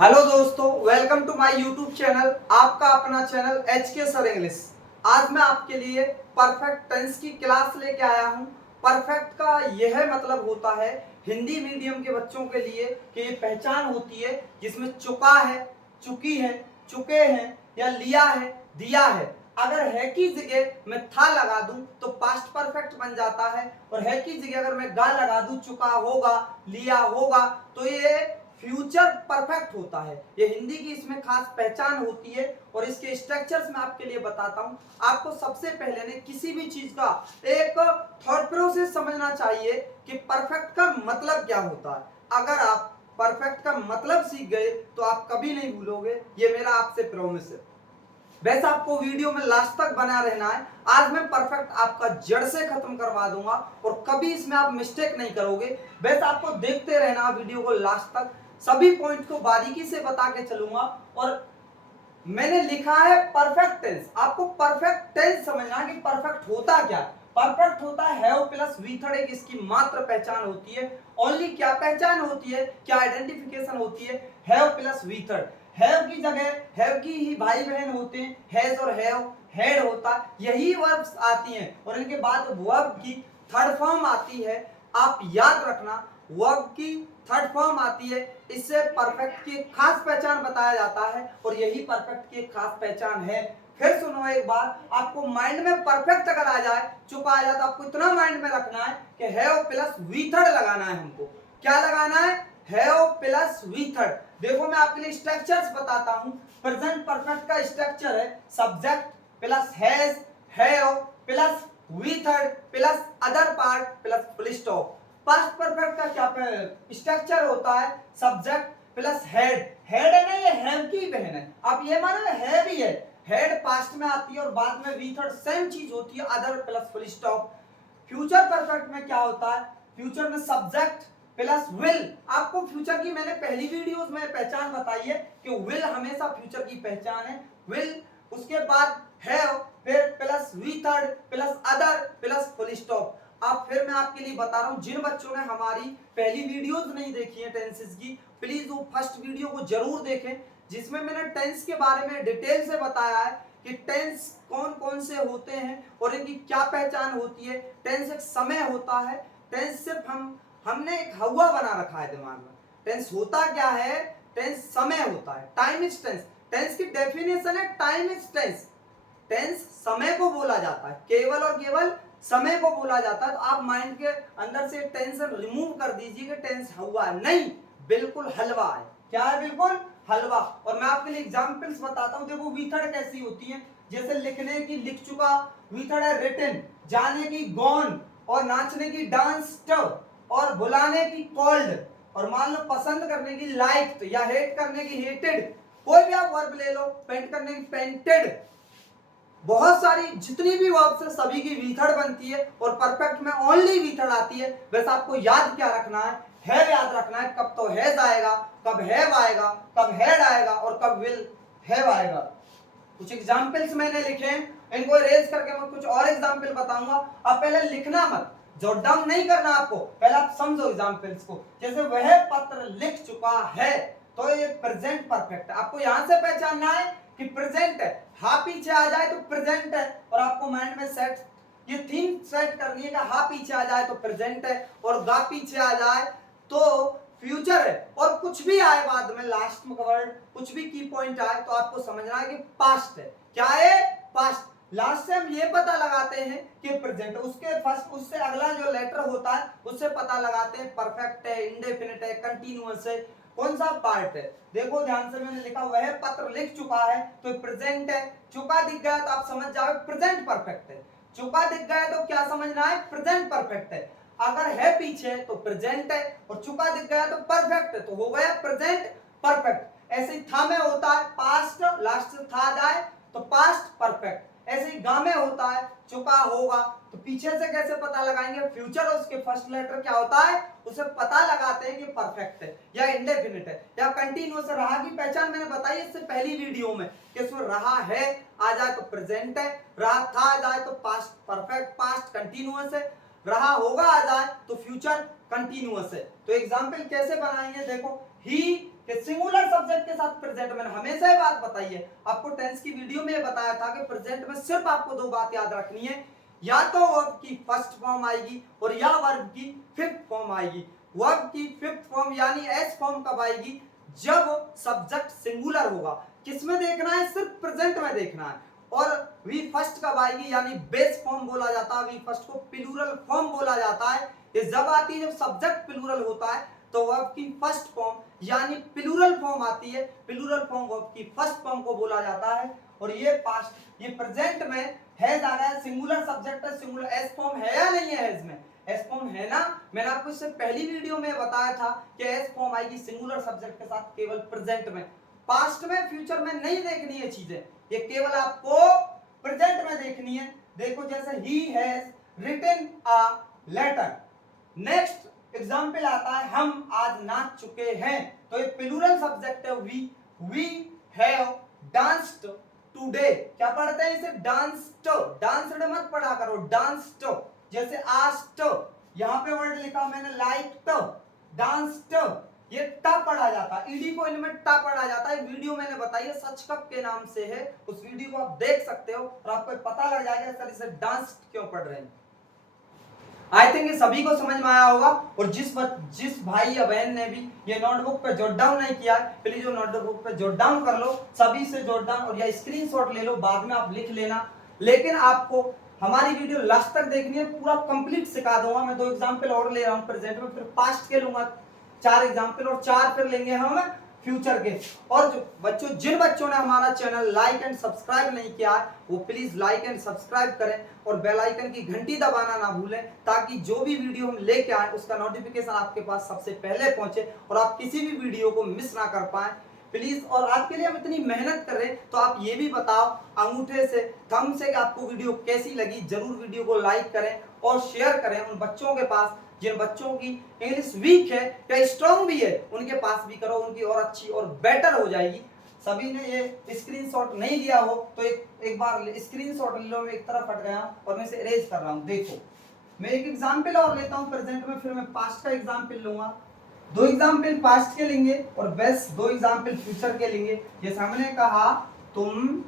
Hello दोस्तों, welcome to my YouTube channel. आपका अपना चैनल HK सर इंग्लिश। आज मैं आपके लिए परफेक्ट टेंस की क्लास लेके आया हूँ। परफेक्ट का यह मतलब होता है हिंदी मीडियम के बच्चों के लिए कि ये पहचान होती है जिसमें चुका है, चुकी है, चुके हैं या लिया है, दिया है। अगर है की जगह मैं था लगा दूं तो पास्ट परफेक्ट बन जाता है, और है की जगह अगर मैं गा लगा दूं, चुका होगा, लिया होगा, तो ये फ्यूचर परफेक्ट होता है। ये हिंदी की इसमें खास पहचान होती है, और इसके स्ट्रक्चर्स मैं आपके लिए बताता हूं। आपको सबसे पहले ने किसी भी चीज का एक थॉट प्रोसेस समझना चाहिए कि परफेक्ट का मतलब क्या होता है। अगर आप परफेक्ट का मतलब सीख गए तो आप कभी नहीं भूलोगे, ये मेरा आपसे प्रॉमिस है। वैसे आपको वीडियो में लास्ट तक बना रहना है। आज मैं परफेक्ट आपका जड़ से खत्म करवा दूंगा और कभी इसमें आप मिस्टेक नहीं करोगे। वैसे आपको देखते रहना वीडियो को लास्ट तक, सभी पॉइंट को बारीकी से बता के चलूंगा। और मैंने लिखा है परफेक्ट टेंस। आपको परफेक्ट टेंस समझना है कि परफेक्ट होता क्या है। परफेक्ट होता है हैव प्लस वी थर्ड, एक इसकी मात्र पहचान होती है। ओनली क्या पहचान होती है, क्या आइडेंटिफिकेशन होती है, have plus V third. Have की जगह हैव की ही भाई बहन होते हैं, हैज और हैव, हैड होता है, यही वर्ब्स आती हैं। और इनके बाद वर्ब की थर्ड फॉर्म आती है। आप याद रखना, वर्ब की थर्ड फॉर्म आती है। इससे परफेक्ट की खास पहचान बताया जाता है, और यही परफेक्ट की खास पहचान है। फिर सुनो एक बात, आपको माइंड में परफेक्ट अगर आ जाए, चुका आ जाए, तो आपको इतना माइंड में रखना है कि हैव प्लस वी थर्ड लगाना है। हमको क्या लगाना है? Have plus V third. देखो मैं आपके लिए स्ट्रक्चर्स बताता हूं। प्रेजेंट परफेक्ट का स्ट्रक्चर है subject plus has, have plus V third plus other part plus full stop. Past perfect का क्या स्ट्रक्चर होता है? Subject plus head. हेड है ना, ये हैव की बहन है। आप ये मानो है भी है। हेड पास्ट में आती है और बाद में वी थर्ड सेम चीज होती है, other plus full stop. Future perfect में क्या होता है? फ्यूचर में सब्जेक्ट प्लस विल। आपको फ्यूचर की मैंने पहली वीडियोस में पहचान बताई है कि विल हमेशा फ्यूचर की पहचान है। विल, उसके बाद हैव, फिर plus V third plus other plus full stop. अब फिर मैं आपके लिए बता रहा हूं, जिन बच्चों ने हमारी पहली वीडियोस नहीं देखी है टेंसेस की, प्लीज वो फर्स्ट वीडियो को जरूर देखें, जिसमें मैंने टेंस के बारे में डिटेल से बताया है कि टेंस कौन कौन से होते हैं और इनकी क्या पहचान होती है। टेंस एक समय होता है। टेंस सिर्फ हमने एक हवा बना रखा है दिमाग में। टेंस होता क्या है? टेंस समय होता है, टाइम इज टेंस। टेंस की डेफिनेशन है टाइम इज टेंस। टेंस समय को बोला जाता है, केवल और केवल समय को बोला जाता है। तो आप माइंड के अंदर से टेंशन रिमूव कर दीजिए कि टेंस हुआ नहीं, बिल्कुल हलवा है। क्या है? बिल्कुल हलवा। और मैं आपके लिए एग्जांपल्स बताता हूं। देखो वी थर्ड कैसी होती है, जैसे लिखने की लिख चुका, वी थर्ड है रिटन, जाने की गॉन, और नाचने की डांस्ड, और बुलाने की कॉल्ड, और मान लो पसंद करने की लाइक्ड, या हेट करने की हेटेड। कोई भी आप वर्ब ले लो, पेंट करने की पेंटेड। बहुत सारी जितनी भी वर्ब्स है सभी की वी थर्ड बनती है, और परफेक्ट में ओनली वी थर्ड आती है। वैसे आपको याद क्या रखना है याद रखना है। कब तो हैज आएगा, कब हैव आएगा, कब हैड आएगा, और कब विल हैव आएगा। कुछ एग्जाम्पल्स मैंने लिखे हैं, इनको इरेज करके मैं कुछ और एग्जाम्पल बताऊंगा। अब पहले लिखना मत, जॉट डाउन नहीं करना आपको, पहले आप समझो एग्जाम्पल्स को। जैसे वह पत्र लिख चुका है, तो ये प्रेजेंट परफेक्ट है। आपको यहां से पहचानना है कि प्रेजेंट है। हा पीछे आ जाए तो प्रेजेंट है, और आपको माइंड में सेट ये थीम सेट करनी है कि हा पीछे आ जाए तो प्रेजेंट है, और गा पीछे आ जाए तो फ्यूचर है, और कुछ भी आए बाद में लास्ट में वर्ड, कुछ भी की पॉइंट आए तो आपको समझना है कि पास्ट है। क्या है? पास्ट। लास्ट से हम ये पता लगाते हैं कि प्रेजेंट, उसके फर्स्ट उससे अगला जो लेटर होता है उससे पता लगाते हैं परफेक्ट है, इंडेफिनिट है, कंटीन्यूअस है, कौन सा पार्ट है। देखो ध्यान से, मैंने लिखा वह पत्र लिख चुका है तो प्रेजेंट है। चुका दिख गया तो आप समझ जाओ प्रेजेंट परफेक्ट है। चुका दिख गया तो क्या समझना है? प्रेजेंट परफेक्ट है। अगर है पीछे तो प्रेजेंट है, और चुका दिख गया तो परफेक्ट है, तो हो गया प्रेजेंट परफेक्ट। ऐसे ही था में होता है पास्ट, लास्ट से था जाए तो पास्ट परफेक्ट। ऐसे ही गा में होता है चुका होगा, तो पीछे से कैसे पता लगाएंगे? फ्यूचर और उसके फर्स्ट लेटर क्या होता है उसे पता लगाते हैं कि परफेक्ट है या इंडेफिनिट है या कंटीन्यूअस। रहा की पहचान मैंने बताई इससे पहली वीडियो में कि इसमें रहा है आ जाए तो प्रेजेंट है, रहा था आ जाए तो पास्ट परफेक्ट, पास्ट कंटीन्यूअस है, रहा होगा आ जाए तो फ्यूचर कंटीन्यूअस है। तो एग्जाम्पल कैसे बनाएंगे? देखो ही कि सिंगुलर सब्जेक्ट के साथ प्रेजेंट। मैंने हमेशा ये बात बताई है आपको, टेंस की वीडियो में बताया था कि प्रेजेंट में सिर्फ आपको दो बात याद रखनी है, या तो वर्ब की फर्स्ट फॉर्म आएगी और या वर्ब की फिफ्थ फॉर्म आएगी। वर्ब की फिफ्थ फॉर्म यानी एस फॉर्म कब आएगी? जब सब्जेक्ट सिंगुलर होगा। किसमें देखना है? सिर्फ प्रेजेंट में देखना है। और वी फर्स्ट कब आएगी? यानी बेस फॉर्म बोला जाता है, वी फर्स्ट को प्लूरल फॉर्म बोला जाता है। ये जब आती है जब सब्जेक्ट प्लूरल होता है, तो वर्ब की फर्स्ट फॉर्म यानी प्लूरल फॉर्म आती है। प्लूरल फॉर्म वर्ब की फर्स्ट फॉर्म को बोला जाता है। और ये पास्ट, ये प्रेजेंट में हैज आ गया, सिंगुलर सब्जेक्ट है, सिंगुलर एस फॉर्म है या नहीं है? हैज में एस फॉर्म है ना। मैंने आपको इससे पहली वीडियो में बताया था कि एस फॉर्म आएगी सिंगुलर सब्जेक्ट के साथ केवल प्रेजेंट में। पास्ट में फ्यूचर में नहीं देखनी है चीजें, ये केवल आपको प्रेजेंट में देखनी है। देखो जैसे he has written a letter. Next example आता है हम आज नाच चुके हैं, तो ये प्लूरल सब्जेक्ट है वी हैव डांस्ड टुडे। क्या पढ़ते हैं इसे? डांस्ड। डांस्ड मत पढ़ा करो, डांस्ड। जैसे आस्ट, यहां पे वर्ड लिखा मैंने लाइक्ड, डांस्ड, ये टा पढ़ा जाता है, ईडी को इनमें टा पढ़ा जाता है। वीडियो मैंने बताई है, सच कप के नाम से है, उस वीडियो को आप देख सकते हो और आपको पता लग जाएगा सर इसे डांस्ड क्यों पढ़ रहे हैं। आई थिंक ये सभी को समझ में आया होगा। और जिस भाई या बहन ने भी ये नोटबुक पे जॉट डाउन नहीं किया, प्लीज वो नोटबुक पे जॉट डाउन कर लो, सभी से जॉट डाउन और या स्क्रीनशॉट ले लो, बाद में आप लिख लेना। लेकिन आपको हमारी वीडियो लास्ट तक देखनी है, पूरा कंप्लीट सिखा दूंगा। मैं 2 एग्जांपल और ले रहा हूं प्रेजेंट में, फिर पास्ट के लूंगा 4 एग्जांपल और 4 फिर लेंगे हम फ्यूचर के। और जो जिन बच्चों ने हमारा चैनल लाइक एंड सब्सक्राइब नहीं किया है, वो प्लीज लाइक एंड सब्सक्राइब करें और बेल आइकन की घंटी दबाना ना भूलें, ताकि जो भी वीडियो हम लेके आए उसका नोटिफिकेशन आपके पास सबसे पहले पहुंचे और आप किसी भी वीडियो को मिस ना कर पाए प्लीज। और आपके लिए हम इतनी मेहनत कर रहे हैं, तो आप ये भी बताओ अंगूठे से, थंब से कि आपको वीडियो कैसी लगी। जरूर वीडियो को लाइक करें और शेयर करें उन बच्चों के पास जिन बच्चों की इंग्लिश वीक है या स्ट्रांग भी है, उनके पास भी करो, उनकी और अच्छी और बेटर हो जाएगी। सभी ने ये स्क्रीनशॉट नहीं लिया हो तो एक बार स्क्रीनशॉट ले लो। मैं एक तरफ हट गया और मैं इसे इरेज कर रहा हूं। देखो मैं एक एग्जांपल और लेता हूं प्रेजेंट में, फिर मैं पास्ट का एग्जांपल लूंगा। 2 एग्जांपल पास्ट के लेंगे और बस 2 एग्जांपल फ्यूचर के लेंगे। जैसे हमने कहा तुम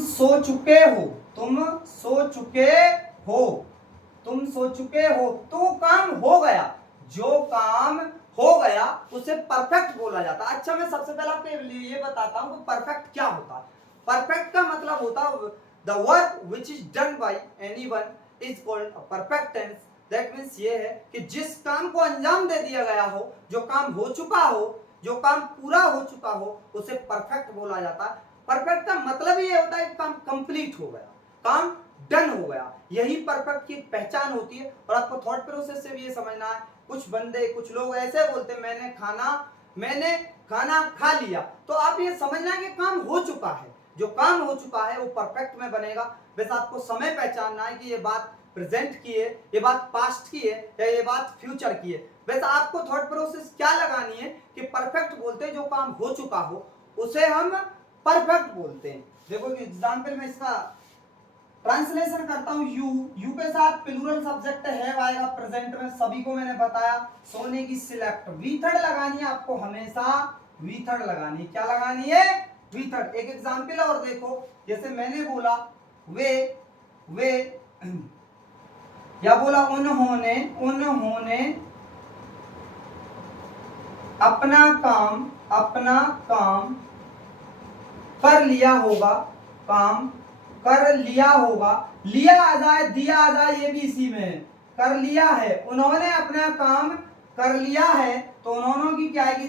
सो चुके हो, तुम सो चुके हो, तुम सो चुके हो, तो वो काम हो गया। जो काम हो गया उसे परफेक्ट बोला जाता है। अच्छा मैं सबसे पहले आपको ये बताता हूं कि परफेक्ट क्या होता है। परफेक्ट का मतलब होता है the work which is done by anyone is called a perfect tense. That means ये है कि जिस काम को अंजाम दे दिया गया हो, जो काम हो चुका हो, जो काम पूरा हो चुका हो, उसे परफेक्ट बोला जाता है। परफेक्ट का मतलब ये होता है काम कंप्लीट हो गया, काम डन हो गया, यही परफेक्ट की पहचान होती है। और आपको थॉट प्रोसेस से भी ये समझना है। कुछ लोग ऐसे बोलते हैं मैंने खाना खा लिया, तो आप ये समझना है कि काम हो चुका है। जो काम हो चुका है वो परफेक्ट में बनेगा। वैसे आपको समय पहचानना है कि ये बात प्रेजेंट की है, ये बात पास्ट की है या ये बात फ्यूचर की है। वैसे आपको थॉट प्रोसेस क्या लगानी है कि परफेक्ट बोलते हैं जो काम हो चुका हो, उसे हम परफेक्ट बोलते हैं। देखो एग्जांपल में इसका ट्रांसलेशन करता हूं। यू के साथ प्लूरल सब्जेक्ट हैव आएगा प्रेजेंट में, सभी को मैंने बताया। सोने की सिलेक्ट, वी थर्ड लगानी है आपको हमेशा, वी थर्ड लगानी है। क्या लगानी है? We third. एक एग्जांपल और देखो, जैसे मैंने बोला वे या बोला उन्होंने अपना काम कर लिया होगा, काम कर लिया होगा। लिया आ जाए दिया आ जाए ये भी इसी में है। कर लिया है, उन्होंने अपना काम कर लिया है, तो उन्होंने की क्या आएगी?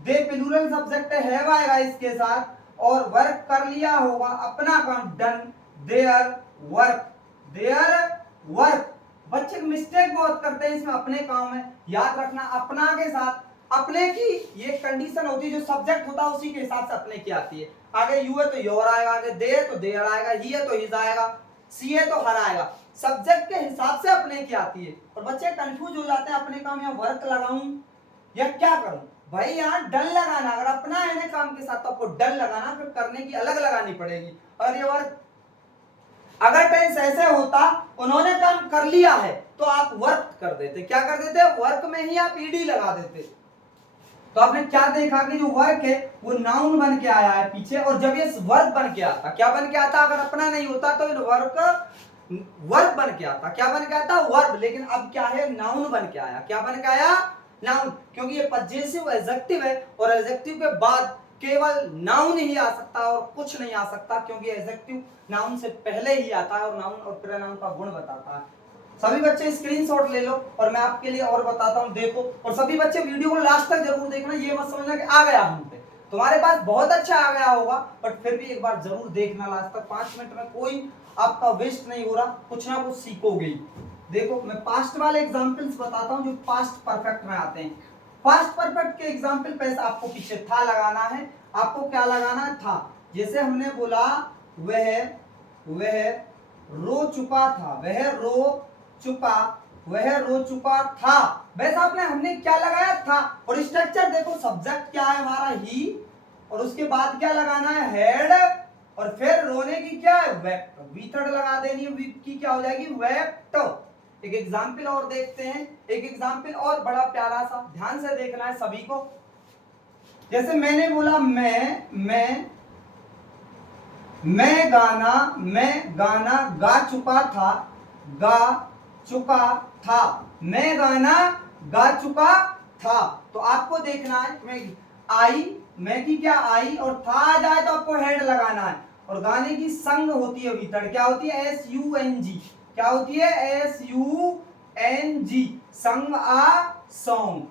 दे प्लूरल सब्जेक्ट हैव आएगा इसके साथ। और वर्क कर लिया होगा, अपना काम डन, देयर वर्क। बच्चे मिस्टेक बहुत करते हैं इसमें, अपने काम में याद रखना अपना के साथ अपने की ये कंडीशन होती है, जो सब्जेक्ट होता है उसी के हिसाब से अपने की आती है। आगे यू है तो योर आएगा, आगे दे है तो देयर आएगा, ही है तो हिज आएगा, सी है तो हर आएगा। सब्जेक्ट के हिसाब से अपने की आती है। और बच्चे कंफ्यूज हो जाते हैं, अपने काम या वर्क लगाऊं या क्या करूं। भाई यहाँ डन लगाना, अगर अपना है ना काम के साथ तो आपको डन लगाना, फिर करने की अलग लगानी पड़ेगी। और ये वर्क अगर टेंस ऐसे होता उन्होंने काम कर लिया है तो आप वर्क कर देते, क्या कर देते, वर्क में ही आप ईडी लगा देते। तो आपने क्या देखा कि जो वर्क है वो नाउन बन के आया है पीछे, और जब ये वर्क बन के आता, क्या बन के आता, अगर अपना नहीं होता तो वर्क बन के आता, क्या बन के आता, वर्ब। लेकिन अब क्या है, नाउन बन के आया, क्या बन के आया, नाउन, क्योंकि ये पजेसिव एडजेक्टिव है और एडजेक्टिव के बाद केवल नाउन ही आ सकता है और कुछ नहीं आ सकता, क्योंकि एडजेक्टिव नाउन से पहले ही आता है और नाउन और प्रोनाउन का गुण बताता है। सभी बच्चे स्क्रीनशॉट ले लो और मैं आपके लिए और बताता हूं, देखो। और सभी बच्चे वीडियो को लास्ट तक जरूर देखना, ये मत समझना कि आ गया हम पे, तुम्हारे पास बहुत अच्छा आ गया होगा, बट फिर भी एक बार जरूर देखना लास्ट तक। 5 मिनट में कोई आपका वेस्ट नहीं हो रहा, कुछ ना कुछ सीखोगे। देखो मैं पास्ट वाले एग्जांपल्स बताता हूं जो पास्ट परफेक्ट में आते हैं। पास्ट परफेक्ट के एग्जांपल पे आपको पीछे था लगाना है, आपको क्या लगाना है, था। जैसे हमने बोला वह रो चुका था, वह रो चुका था, वैसा हमने क्या लगाया, था। और स्ट्रक्चर देखो, सब्जेक्ट क्या है हमारा, ही, और उसके बाद क्या लगाना है, हेड, और फिर रोने की क्या है, वेक्ट, वी थर्ड लगा देनी है, वी की क्या हो जाएगी, वेक्ट। एक एग्जाम्पल और देखते हैं, एक एग्जाम्पल और बड़ा प्यारा सा, ध्यान से देखना है सभी को। जैसे मैंने बोला मैं गाना गा चुका था, मैं गाना गा चुका था। तो आपको देखना है, मैं की क्या, आई, और था आ जाए तो आपको हेड लगाना है, और गाने की संग होती है भीतर, क्या होती है, SUNG, क्या होती है, SUNG, संग आ सॉन्ग,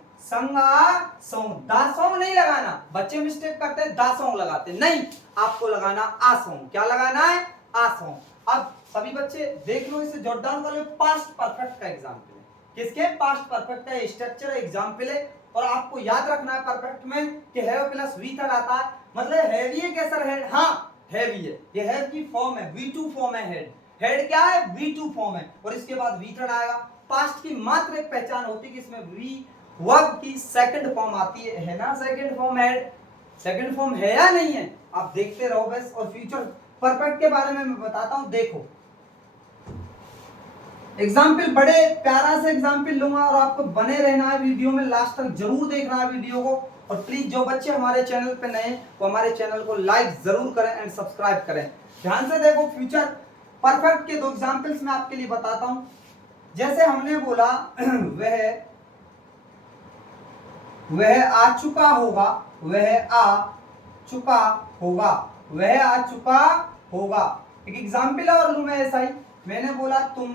दा सॉन्ग नहीं लगाना, बच्चे मिस्टेक करते हैं, दा सॉन्ग लगाते नहीं, आपको लगाना आ सॉन्ग, क्या लगाना है, आ सॉन्ग। अब सभी बच्चे देख लो, इसे जॉट डाउन कर लो, पास्ट परफेक्ट का एग्जांपल है, किसके, पास्ट परफेक्ट का स्ट्रक्चर एग्जांपल है। और आपको याद रखना है परफेक्ट में कि हैव प्लस वी थर्ड आता है, मतलब हैवी है कैसा हेड, हाँ हैवी है, ये हैव की फॉर्म है, V2 फॉर्म है, हेड क्या है, V2 फॉर्म है, और इसके बाद वी थर्ड आएगा। पास्ट की मात्र एक पहचान होती है कि इसमें वी वर्ब की सेकंड फॉर्म आती है ना, second form head, second form है या नहीं है, आप देखते रहो बस। और फ्यूचर परफेक्ट के बारे में मैं बताता हूं, देखो एग्जाम्पल, बड़े प्यारा से एग्जाम्पल लूंगा और आपको बने रहना है वीडियो में, लास्ट तक जरूर देखना है वीडियो को। और प्लीज जो बच्चे हमारे चैनल पे नए वो हमारे चैनल को लाइक जरूर करें एंड सब्सक्राइब करें। ध्यान से देखो, फ्यूचर परफेक्ट के दो एग्जाम्पल्स मैं आपके लिए बताता हूं। जैसे हमने बोला वह आ चुका होगा, एक एग्जाम्पल और लूं मैं ऐसा ही, मैंने बोला तुम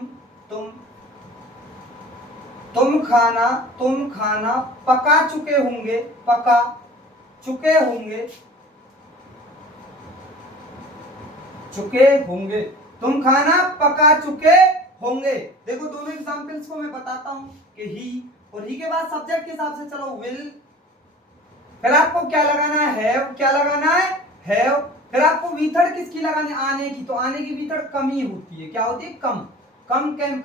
खाना पका चुके होंगे, तुम खाना पका चुके होंगे। देखो दोनों एग्जांपल्स को मैं बताता हूं कि ही, और ही के बाद सब्जेक्ट के हिसाब से चलो विल, फिर आपको क्या लगाना है, हैव, क्या लगाना है, हैव, फिर आपको वी थर्ड किसकी लगानी है, आने की, तो आने की वी थर्ड कम ही होती है, क्या होती है, कम, कैन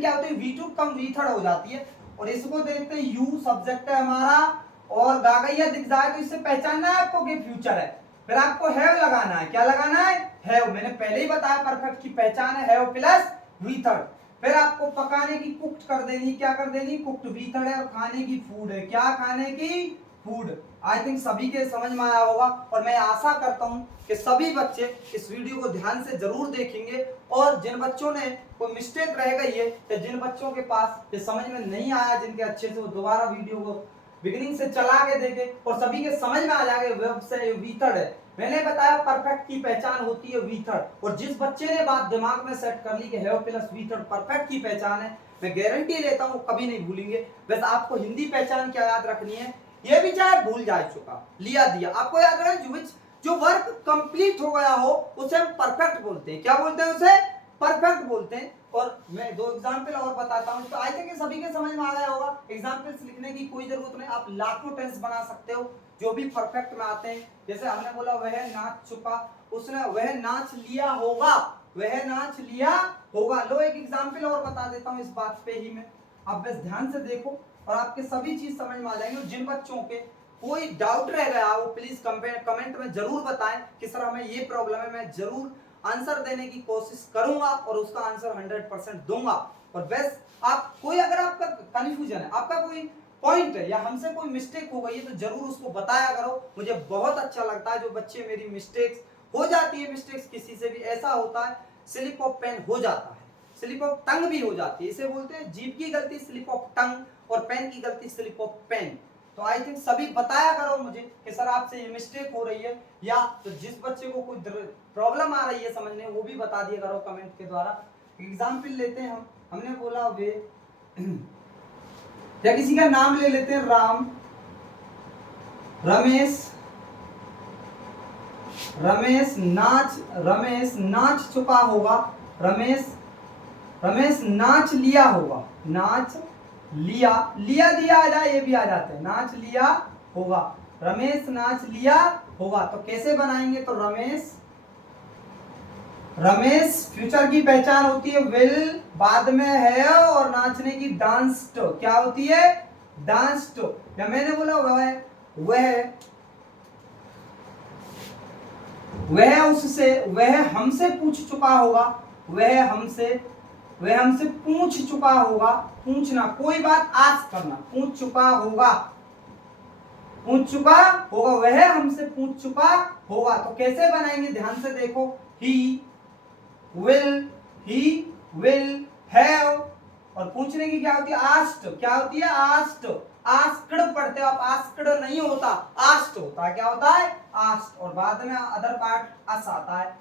क्या होती है, V2 कम वी थर्ड हो जाती है। और इसको देखते हैं, यू सब्जेक्ट है हमारा, और गागैया दिख जाए तो इससे पहचानना है आपको कि फ्यूचर है। फिर आपको हैव लगाना है, क्या लगाना है, हैव, मैंने पहले ही बताया परफेक्ट की पहचान है हैव प्लस वी थर्ड। फिर आपको पकाने की कुक्ड कर देनी, क्या कर देनी, कुक्ड, वी थर्ड है, और खाने की फूड है, क्या खाने की, फूड। आई थिंक सभी के समझ में आया होगा, और मैं आशा करता हूं कि सभी बच्चे इस वीडियो को ध्यान से जरूर देखेंगे। और जिन बच्चों ने कोई मिस्टेक रह गई है, या जिन बच्चों के पास ये समझ में नहीं आया जिनके अच्छे से, वो दोबारा वीडियो को बिगिनिंग से चला के देखे, और सभी के समझ में आ जाएगा वेब से वी थर्ड है। मैंने बताया परफेक्ट की पहचान होती है वी थर्ड, और जिस बच्चे ने बात दिमाग में सेट कर ली कि have plus V third perfect की पहचान है, मैं गारंटी लेता हूं कभी नहीं भूलेंगे। बस आपको हिंदी पहचान क्या याद रखनी है, ये भी चाहे भूल जा चुका, लिया दिया, आपको याद रहे, जो वर्क कंप्लीट हो गया हो उसे हम परफेक्ट बोलते हैं, क्या बोलते हैं, उसे परफेक्ट बोलते हैं। और मैं दो एग्जांपल और बताता हूं, तो आई थिंक सभी के समझ में आ गया होगा। एग्जांपल्स लिखने की कोई जरूरत नहीं, आप लाखों टेंस बना सकते हो जो भी परफेक्ट में आते हैं। जैसे हमने बोला वह नाच चुका, उसने वह नाच लिया होगा, लो एक एग्जांपल और बता देता हूं इस बात पे ही मैं, आप बस ध्यान से देखो और आपके सभी चीज समझ में आ जाएंगे। जिन बच्चों के कोई डाउट रह गया वो प्लीज कमेंट में जरूर बताएं कि सर हमें ये प्रॉब्लम है, मैं जरूर आंसर देने की कोशिश करूंगा और उसका आंसर 100% दूंगा। और बस आप कोई अगर आपका कंफ्यूजन है, आपका कोई पॉइंट है या हमसे कोई मिस्टेक हो गई है तो जरूर उसको बताया करो। मुझे बहुत अच्छा लगता है जो बच्चे मेरी मिस्टेक्स हो जाती है, मिस्टेक्स किसी से भी ऐसा होता है, स्लिप ऑफ पेन हो जाता है, स्लिप ऑफ टंग भी हो जाती है। इसे बोलते हैं जीभ की गलती स्लिप ऑफ टंग और पेन की गलती स्लिप ऑफ पेन। तो आई थिंक सभी बताया करो मुझे कि सर आपसे ये मिस्टेक हो रही है, या तो जिस बच्चे को कोई प्रॉब्लम आ रही है समझने वो भी बता दिया करो कमेंट के द्वारा। एग्जाम्पल लेते हैं हमने बोला वे या किसी का नाम ले लेते हैं राम, रमेश नाच चुका होगा, रमेश नाच लिया होगा, नाच लिया दिया आ जाए ये भी आ जाते हैं, नाच लिया होगा, रमेश नाच लिया होगा। तो कैसे बनाएंगे, तो रमेश फ्यूचर की पहचान होती है विल, बाद में है और नाचने की डांस्ड, क्या होती है डांस्ड। या मैंने बोला वह हमसे पूछ चुका होगा, वह हमसे पूछ चुका होगा, पूछना कोई बात आस्क करना, पूछ चुका होगा, वह हमसे पूछ चुका होगा। तो कैसे बनाएंगे ध्यान से देखो, ही विल हैव, और पूछने की क्या होती है आस्क्ड, क्या होती है आस्क्ड पढ़ते हो आप, आस्क्ड नहीं होता आस्क्ड होता है, क्या होता है आस्क्ड, और बाद में अदर पार्ट अस आता है।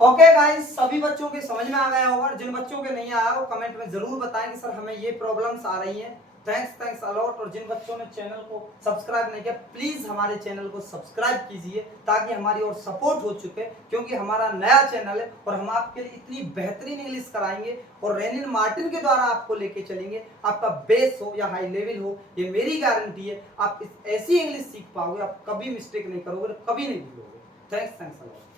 ओके गाइस, सभी बच्चों के समझ में आ गया होगा, जिन बच्चों के नहीं आया वो कमेंट में जरूर बताएं कि सर हमें ये प्रॉब्लम्स आ रही हैं। Thanks a lot. और जिन बच्चों ने चैनल को सब्सक्राइब नहीं किया प्लीज हमारे चैनल को सब्सक्राइब कीजिए ताकि हमारी और सपोर्ट हो चुके, क्योंकि हमारा नया चैनल है और हम आपके लिए इतनी बेहतरीन इंग्लिश कराएंगे और रेनिन मार्टिन के द्वारा आपको लेके चलेंगे। आपका बेस हो या हाई लेवल हो, ये मेरी गारंटी है, आप ऐसी इंग्लिश सीख पाओगे, आप कभी मिस्टेक नहीं करोगे, कभी नहीं भूलोगे। Thanks a lot.